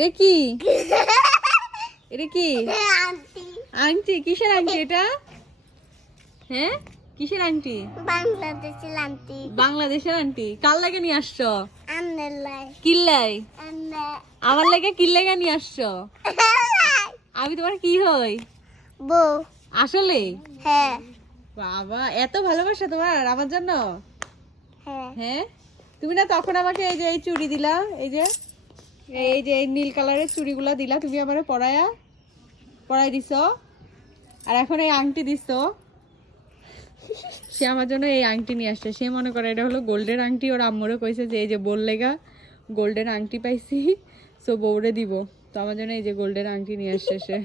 এটা কি? এটা কি আংটি? কিসের আংটি এটা? হ্যাঁ, কিসের আংটি? বাংলাদেশের আন্টি। বাংলাদেশের আংটি। কার লাগে নিয়ে আসছো? আন্নের লাই। কিল্লাই? আন্নে। আমার লাগে কি লাগে নিয়ে আসছো? আমি তোমার কি হই? বউ। আসলে? হ্যাঁ। বাবা, এত ভালোবাসা তোমার আমার জন্য? হ্যাঁ। হ্যাঁ, তুমি না তখন আমাকে এই যে এই চুড়ি দিলা, এই যে এই নীল কালারের চুড়িগুলা দিলা, তুমি আমারে পরাই দিছো, আর এখন এই আংটি দিছো। সে আমার জন্য এই আংটি নিয়ে আসছে। সে মনে করে এটা হলো গোল্ডের আংটি। ওর আম্মুরও কইছে যে এই যে বললেগা গোল্ডের আংটি পাইছি, সো বউরে দিব। তো আমার জন্য এই যে গোল্ডের আংটি নিয়ে আসছে সে।